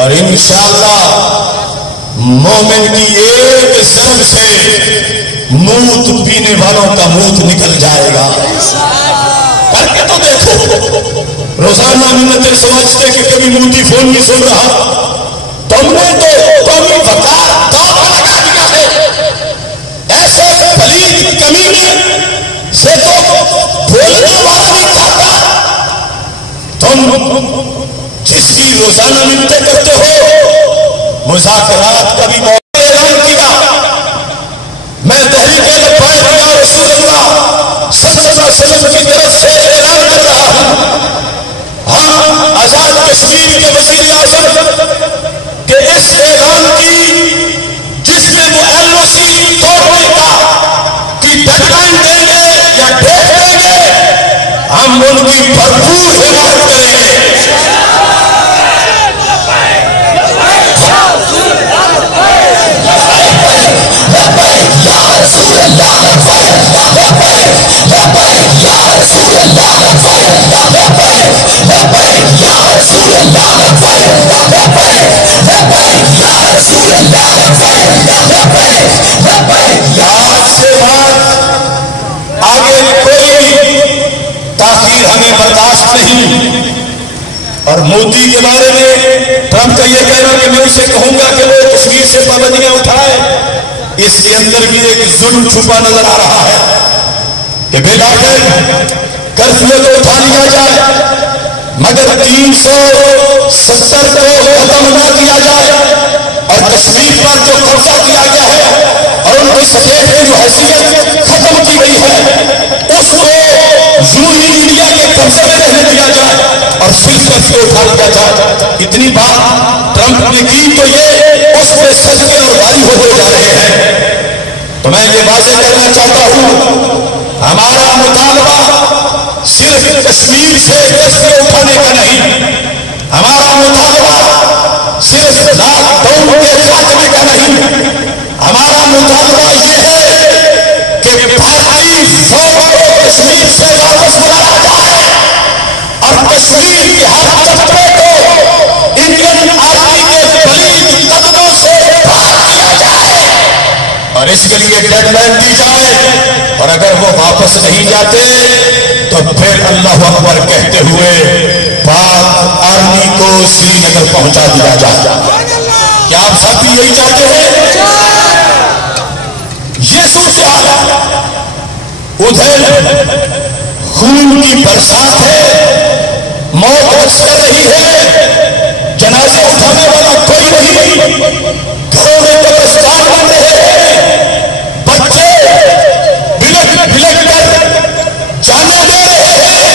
اور انشاءاللہ مومن کی ایک ضرب سے موت پینے والوں کا موت نکل جائے گا. کر کے تو دیکھو. روزانہ منتیں سمجھتے کہ کبھی موٹی فون نہیں سن رہا. تم نے تو قومی وقار داغ لگا دیا ہے. ایسے پلید کمینے سے تو بولنے والا نہیں کھاتا. تم جس کی روزانہ منتیں کرتے ہو مذاکرات کا بھی موقع اعلان کیا. میں تحریک لبیک یا رسول اللہ صلی اللہ علیہ وسلم کی طرف سے اعلان کر رہا ہوں. ہم آزاد کشمیر کے وزیر اعظم کہ اس اعلان کی جس میں وہ LOC توڑنے کا کی ڈیڈ لائن دیں گے یا ڈیٹ دیں گے ہم ان کی بھرپور حمایت کریں گے. آگے کوئی تاخیر ہمیں برداشت نہیں. اور مودی کے بارے میں ٹرمپ کا یہ کہنا کہ میں اسے کہوں گا کہ وہ کشمیر سے پابندیاں اٹھائے, اس کے اندر بھی ایک ظلم چھپا نظر آ رہا ہے کہ بیٹا کرفیو تو اٹھا لیا جائے مگر 370 کو ختم نہ کیا جائے اور کشمیر پر جو قبضہ کیا گیا ہے اور ان کی سٹیٹ کی جو حیثیت ختم کی گئی ہے اس کو یوں ہی انڈیا کے قبضے میں رہنے دیا جائے اور پھر کرفیو اٹھا لیا جائے. اتنی بات ٹرمپ نے کی تو یہ اس پہ صدقے اور بھاری ہوتے جا رہے ہیں. تو میں یہ واضح کرنا چاہتا ہوں ہمارا مطالبہ صرف کشمیر سے کرفیو اٹھانے کا نہیں, ہمارا مطالبہ صرف لاک ڈاؤن کے خاتمے کا نہیں, ہمارا مطالبہ یہ ہے کہ بھارتی فوج کو کشمیر سے واپس بلایا جائے اور کشمیر کے ہر طبقے کو انڈین آرمی کے پلید قدموں سے باہر کیا جائے اور اس کے لیے ڈیڈ لائن دی جائے. اور اگر وہ واپس نہیں جاتے تو پھر اللہ اکبر کہتے ہوئے پاک آرمی کو سری نگر پہنچا دیا جائے. کیا آپ ساتھی یہی چاہتے ہیں؟ یہ صورتحال ہے. ادھر خون کی برسات ہے, موت رقص کر رہی ہے, جنازے اٹھانے والا کوئی نہیں, گھروں میں قبرستان بن رہے ہیں, بچے بلک بلک کر جانیں دے رہے ہیں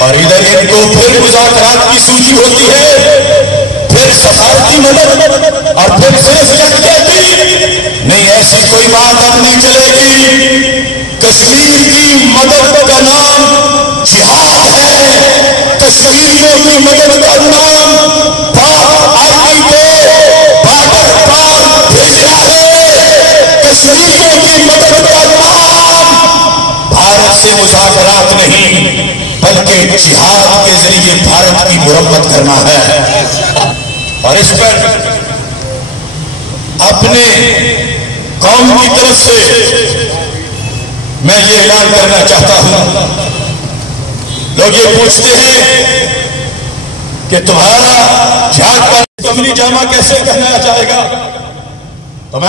اور ادھر ان کو پھر مذاکرات کی سوچی ہوتی ہے, پھر سفارتی مدد اور پھر صرف یکجہتی نہیں. ایسی کوئی بات اب نہیں چلے گی. کشمیر کی مدد کا نام جہاد ہے, کشمیریوں کی مدد کا نام پاک آرمی کو بارڈر پار بھیجنا ہے. کشمیریوں کی مدد کا نام بھارت سے مذاکرات نہیں بلکہ جہاد کے ذریعے بھارت کی مرمت کرنا ہے. اور اس پر اپنے قوم کی طرف سے میں یہ اعلان کرنا چاہتا ہوں. لوگ یہ پوچھتے ہیں کہ تمہارا جہاد کا کملی جامع کیسے پہنایا جائے گا, تو میں